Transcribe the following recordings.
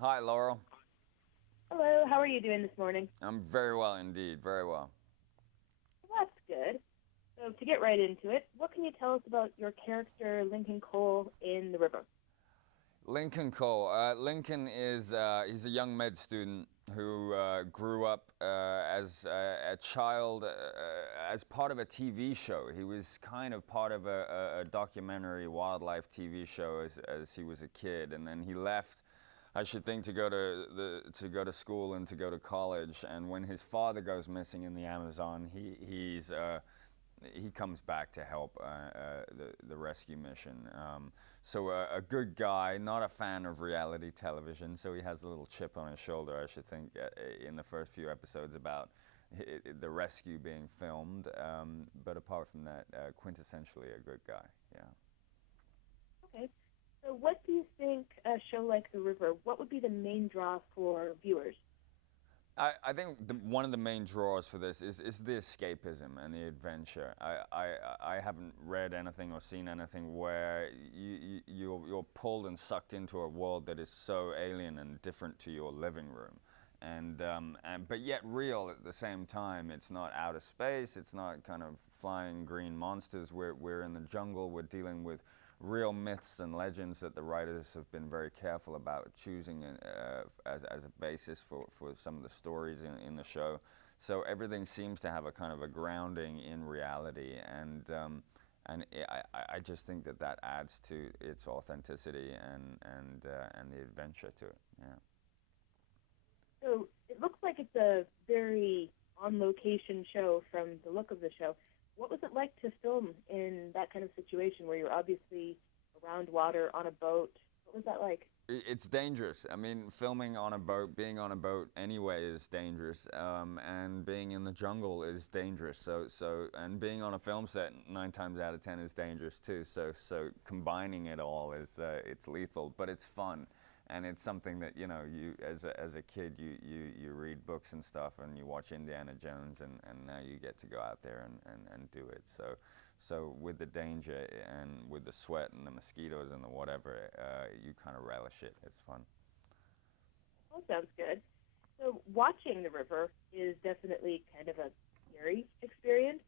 Hi, Laurel. Hello, how are you doing this morning? I'm very well indeed, very well. Well, that's good. So, to get right into it, what can you tell us about your character, Lincoln Cole, in The River? Lincoln Cole. Lincoln is he's a young med student who grew up as a child as part of a TV show. He was kind of part of a documentary wildlife TV show as he was a kid, and then he left. I should think to go to school and to go to college. And when his father goes missing in the Amazon, he comes back to help the rescue mission. So a good guy, not a fan of reality television. So he has a little chip on his shoulder, I should think, in the first few episodes about the rescue being filmed. But apart from that, quintessentially a good guy. Yeah. Okay. So, what do you think a show like The River, what would be the main draw for viewers? I think one of the main draws for this is the escapism and the adventure. I haven't read anything or seen anything where you're pulled and sucked into a world that is so alien and different to your living room. And but yet real at the same time. It's not outer space. It's not kind of flying green monsters. We're in the jungle. We're dealing with real myths and legends that the writers have been very careful about choosing as a basis for some of the stories in the show. So everything seems to have a kind of a grounding in reality, and I just think that adds to its authenticity and the adventure to it. Yeah. So, it looks like it's a very on location show from the look of the show. What was it like to film in that kind of situation where you're obviously around water on a boat? What was that like? It's dangerous. I mean, filming on a boat, being on a boat anyway is dangerous, and being in the jungle is dangerous. And being on a film set 9 times out of 10 is dangerous too. So combining it all is it's lethal, but it's fun, and it's something that you as a kid you read books and stuff, and you watch Indiana Jones, and now you get to go out there and do it. So with the danger and with the sweat and the mosquitoes and the whatever, you kind of relish it. It's fun. That sounds good. So watching the river is definitely kind of a scary experience.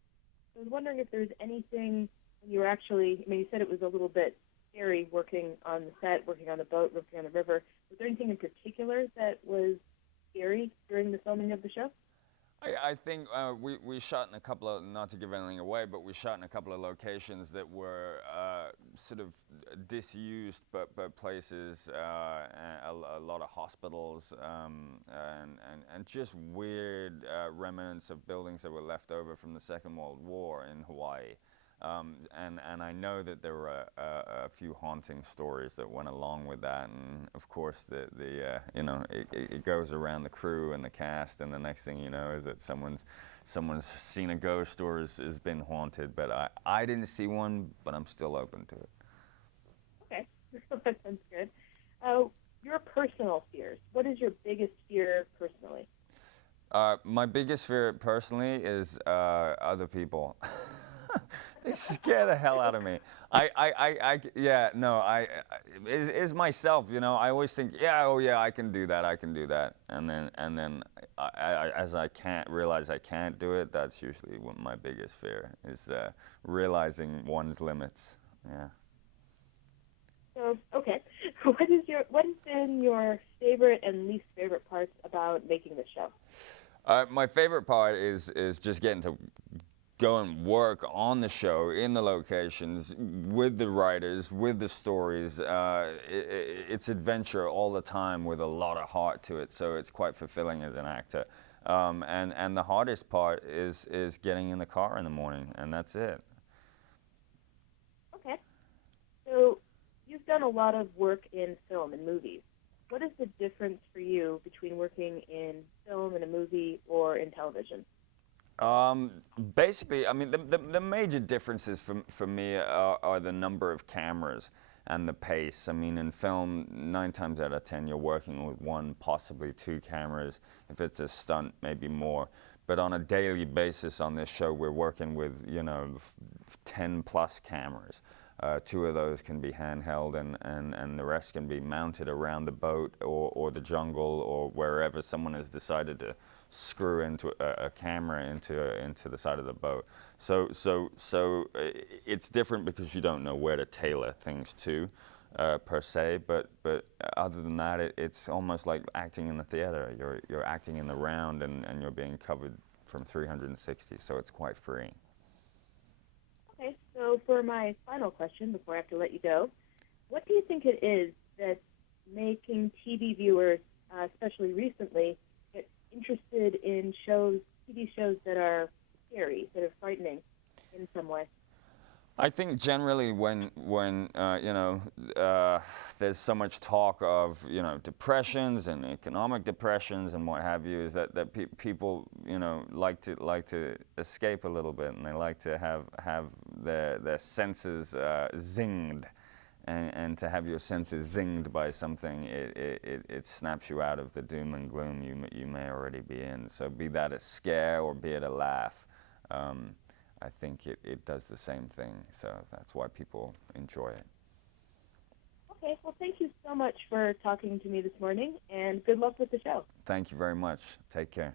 I was wondering if there's anything when you were actually, I mean, you said it was a little bit scary working on the set, working on the boat, working on the river. Was there anything in particular that was scary during the filming of the show? I think we shot in a couple of, not to give anything away, but we shot in a couple of locations that were sort of disused, but places, a lot of hospitals, and just weird remnants of buildings that were left over from the Second World War in Hawaii. And I know that there were a few haunting stories that went along with that, and of course the it goes around the crew and the cast, and the next thing you know is that someone's seen a ghost or has been haunted. But I didn't see one, but I'm still open to it. Okay, that sounds good. Uh, your personal fears. What is your biggest fear personally? My biggest fear personally is other people. They scare the hell out of me. Yeah, no, is myself. I always think, yeah, oh yeah, I can do that, I can do that, and then as I can't realize I can't do it, that's usually what my biggest fear is, realizing one's limits. Yeah. So, okay, what has been your favorite and least favorite parts about making the show? My favorite part is just getting to go and work on the show in the locations with the writers, with the stories. It's adventure all the time with a lot of heart to it, so it's quite fulfilling as an actor. And the hardest part is getting in the car in the morning, and that's it. Okay, so you've done a lot of work in film and movies. What is the difference for you between working in film and a movie or in television? Basically, I mean, the major differences for me are the number of cameras and the pace. I mean, in film, 9 times out of 10, you're working with one, possibly two cameras. If it's a stunt, maybe more. But on a daily basis on this show, we're working with 10 plus cameras. Two of those can be handheld, and the rest can be mounted around the boat or the jungle or wherever someone has decided to screw into a camera into the side of the boat. So it's different because you don't know where to tailor things to, per se. But other than that, it's almost like acting in the theater. You're acting in the round, and you're being covered from 360. So it's quite freeing. Okay, so for my final question before I have to let you go, what do you think it is that's making TV viewers, especially recently, get interested in TV shows that are scary, that are frightening in some way? I think generally when there's so much talk of depressions and economic depressions and what have you, is that people like to escape a little bit, and they like to have their senses zinged, and to have your senses zinged by something, it snaps you out of the doom and gloom you may already be in. So be that a scare or be it a laugh. I think it does the same thing, so that's why people enjoy it. Okay, well, thank you so much for talking to me this morning, and good luck with the show. Thank you very much. Take care.